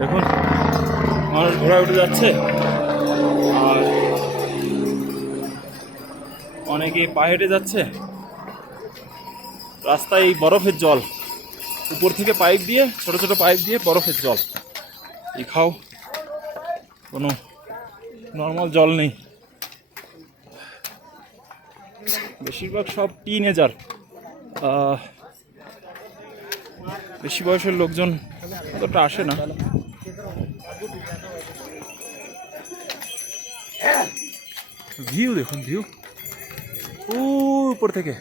দেখুন মানুষ ঘোড়া উঠে যাচ্ছে। আর অনেকে পা হেঁটে যাচ্ছে। রাস্তায় এই বরফের জল। উপর থেকে পাইপ দিয়ে, ছোট ছোট পাইপ দিয়ে বরফের জল। এই খাও। কোনো নর্মাল জল নেই। বেশিরভাগ সব টিনেজার। বেশি বয়সের লোকজন অতটা আসে না। ভিউ দেখুন, ভিউ। ও উপর থেকে।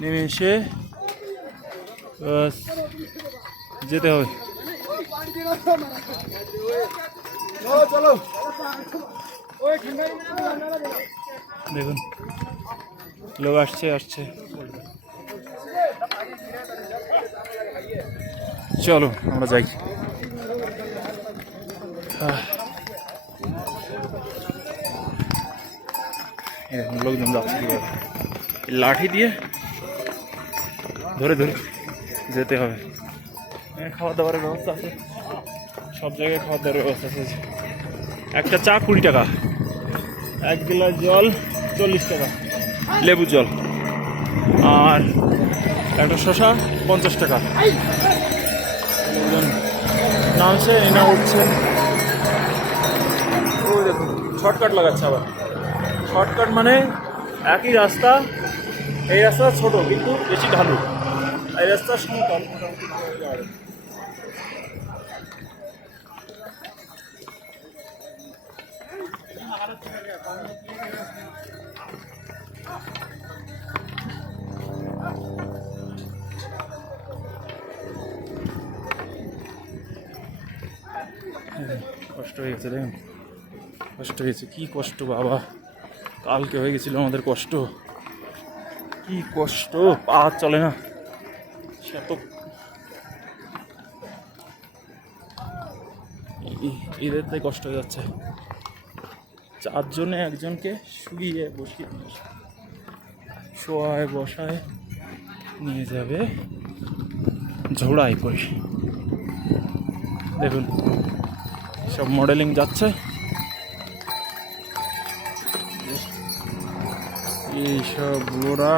নেমে এসে যেতে হবে। দেখুন, লোক আসছে আসছে। চলো, আমরা যাই। আহ। লোকজন যাচ্ছে কীভাবে লাঠি দিয়ে ধরে ধরে যেতে হবে। খাওয়া দাওয়ার ব্যবস্থা আছে। সব জায়গায় খাওয়া দাওয়ার ব্যবস্থা আছে। একটা চা কুড়ি টাকা এক গ্লাস জল চল্লিশ টাকা লেবু জল আর একটা শশা পঞ্চাশ টাকা। নামছে এনে উঠছে। ও দেখুন শর্টকাট লাগাচ্ছে আবার। শর্টকাট মানে একই রাস্তা, এই রাস্তা ছোট কিন্তু বেশি ঢালু। এই রাস্তা সমতল। কষ্ট হয়েছে দেখুন কষ্ট হয়েছে। কি কষ্ট বাবা। কালকে হয়ে গেছিল আমাদের কষ্ট। কি কষ্ট? পা চলে না। সে এত এ- এদের তাই কষ্ট হয়ে যাচ্ছে। চারজনে একজনকে শুইয়ে বসিয়ে শোয়ায়, বসায় নিয়ে যাবে। ঝোড়ায় করে। দেখুন, সব মডেলিং যাচ্ছে। এইসব বুড়োরা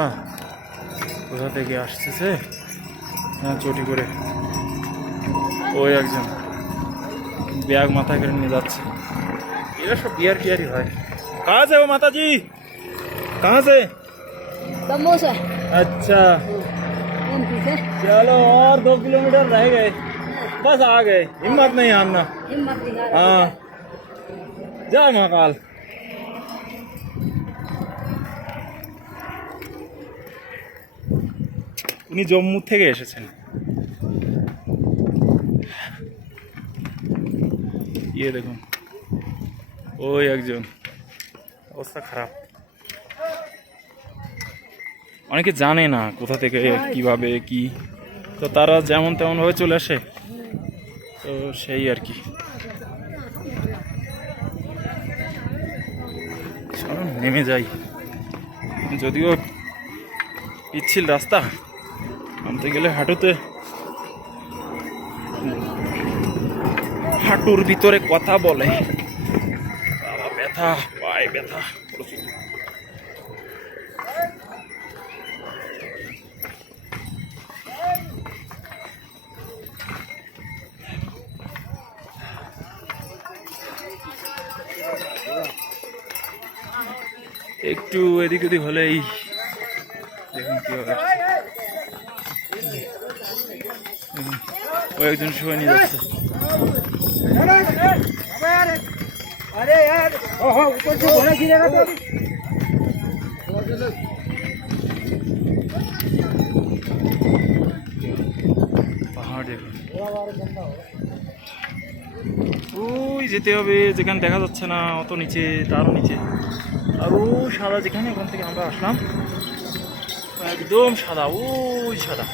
কোথা থেকে আসতেছে হ্যাঁ চটি করে ওই একজন ব্যাগ মাথায় করে নিয়ে যাচ্ছে এরা সব বিয়ার টিয়ারি হয় কাহা से हो माता जी कहाँ से दम्बो से अच्छा एमपी से चलो और दो किलोमीटर रह गए बस आ गए हिम्मत नहीं हारना हिम्मत दिखा रहे हाँ जय महाकाल উনি জম্মু থেকে এসেছেন। ইয়ে দেখুন। ওই একজন। অবস্থা খারাপ। অনেকে জানে না কোথা থেকে, কীভাবে, কি। তো তারা যেমন তেমন ভাবে চলে আসে। তো সেই আর কি। নেমে যাই। যদিও পিচ্ছিল রাস্তা। নামতে গেলে হাঁটুতে হাঁটুর ভিতরে কথা বলে ব্যথা, পায়ে ব্যথা একটু এদিক ওদিক হলেই দেখুন কীভাবে আসছে। ও একজন শুয়ে নিয়ে যাচ্ছে। ওই যেতে হবে যেখানে দেখা যাচ্ছে না অত নিচে তারও নিচে। আর ও সাদা যেখানে ওখান থেকে আমরা আসলাম একদম সাদা ওই সাদা।